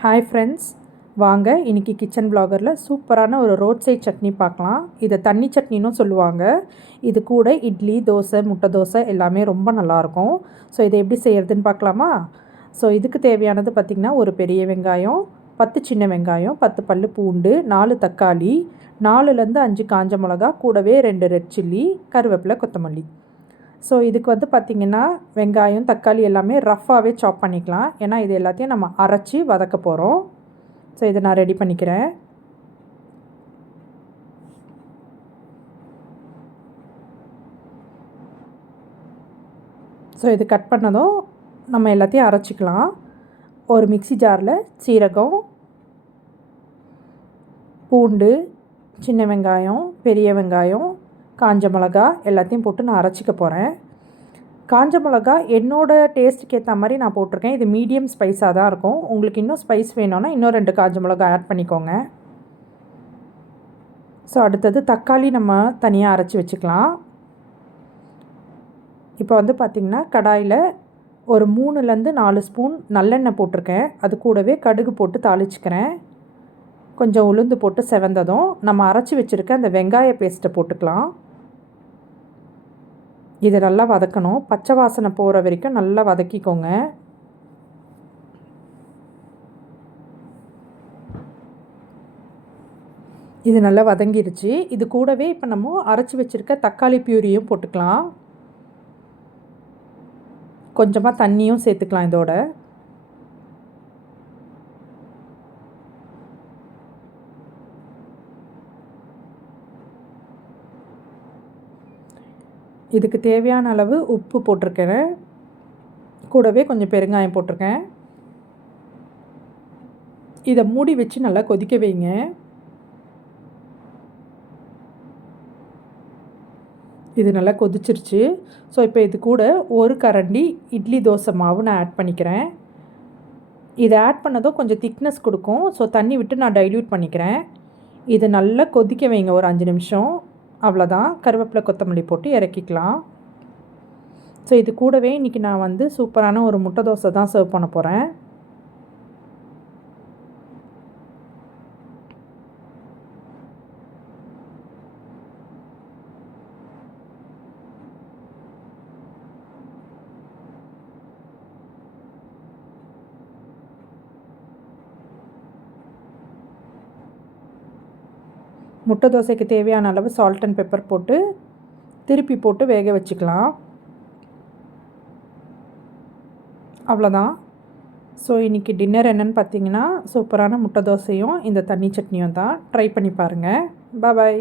Hi friends, வாங்க இன்றைக்கி kitchen வ்ளாகரில் சூப்பரான ஒரு ரோட் சைட் சட்னி பார்க்கலாம். இதை தண்ணி சட்னின்னு சொல்லுவாங்க. இது கூட இட்லி, தோசை, முட்டை தோசை எல்லாமே ரொம்ப நல்லாயிருக்கும். ஸோ இதை எப்படி செய்கிறதுன்னு பார்க்கலாமா? ஸோ இதுக்கு தேவையானது பார்த்திங்கன்னா, ஒரு பெரிய வெங்காயம், 10 சின்ன வெங்காயம், 10 பல் பூண்டு, 4 தக்காளி, 4லேருந்து 5 காஞ்ச மிளகா, கூடவே 2 ரெட் சில்லி, கருவேப்பிலை, கொத்தமல்லி. ஸோ இதுக்கு வந்து பார்த்திங்கன்னா, வெங்காயம், தக்காளி எல்லாமே ரஃப்பாகவே சாப் பண்ணிக்கலாம். ஏன்னா இது எல்லாத்தையும் நம்ம அரைச்சி வதக்க போகிறோம். ஸோ இதை நான் ரெடி பண்ணிக்கிறேன். ஸோ இது கட் பண்ணதும் நம்ம எல்லாத்தையும் அரைச்சிக்கலாம். ஒரு மிக்ஸி ஜாரில் சீரகம், பூண்டு, சின்ன வெங்காயம், பெரிய வெங்காயம், காஞ்ச மிளகா எல்லாத்தையும் போட்டு நான் அரைச்சிக்க போகிறேன். காஞ்ச மிளகா என்னோடய டேஸ்ட்டுக்கு ஏற்ற மாதிரி நான் போட்டிருக்கேன். இது மீடியம் ஸ்பைஸாக தான் இருக்கும். உங்களுக்கு இன்னும் ஸ்பைஸ் வேணும்னா இன்னும் 2 காஞ்ச மிளகா ஆட் பண்ணிக்கோங்க. ஸோ அடுத்தது தக்காளி நம்ம தனியாக அரைச்சி வச்சுக்கலாம். இப்போ வந்து பார்த்திங்கன்னா, கடாயில் ஒரு 3லேருந்து 4 ஸ்பூன் நல்லெண்ணெய் போட்டிருக்கேன். அது கூடவே கடுகு போட்டு தாளிச்சிக்கிறேன். கொஞ்சம் உளுந்து போட்டு செவந்ததும் நம்ம அரைச்சி வச்சுருக்க அந்த வெங்காய பேஸ்ட்டை போட்டுக்கலாம். இதை நல்லா வதக்கணும். பச்சை வாசனை போகிற வரைக்கும் நல்லா வதக்கிக்கோங்க. இது நல்லா வதங்கிருச்சு. இது கூடவே இப்போ நம்ம அரைச்சி வச்சுருக்க தக்காளி பியூரியும் போட்டுக்கலாம். கொஞ்சமாக தண்ணியும் சேர்த்துக்கலாம் இதோட. இதுக்கு தேவையான அளவு உப்பு போட்டிருக்கேன். கூடவே கொஞ்சம் பெருங்காயம் போட்டிருக்கேன். இதை மூடி வச்சு நல்லா கொதிக்க வைங்க. இது நல்லா கொதிச்சிருச்சு. ஸோ இப்போ இது கூட ஒரு கரண்டி இட்லி தோசை மாவு நான் ஆட் பண்ணிக்கிறேன். இதை ஆட் பண்ணதும் கொஞ்சம் திக்னஸ் கொடுக்கும். ஸோ தண்ணி விட்டு நான் டைல்யூட் பண்ணிக்கிறேன். இது நல்லா கொதிக்க வைங்க ஒரு 5 நிமிஷம். அவ்வளோதான். கருவேப்பிலை, கொத்தமல்லி போட்டு இறக்கிக்கலாம். ஸோ இது கூடவே இன்றைக்கி நான் வந்து சூப்பரான ஒரு முட்டை தோசை தான் சர்வ் பண்ண போகிறேன். முட்டை தோசைக்கு தேவையான அளவு சால்ட் அண்ட் பெப்பர் போட்டு திருப்பி போட்டு வேக வச்சுக்கலாம். அவ்வளோதான். ஸோ இன்றைக்கி டின்னர் என்னென்னு பார்த்தீங்கன்னா, சூப்பரான முட்டை தோசையும் இந்த தண்ணி சட்னியும் தான். ட்ரை பண்ணி பாருங்கள். பாய்.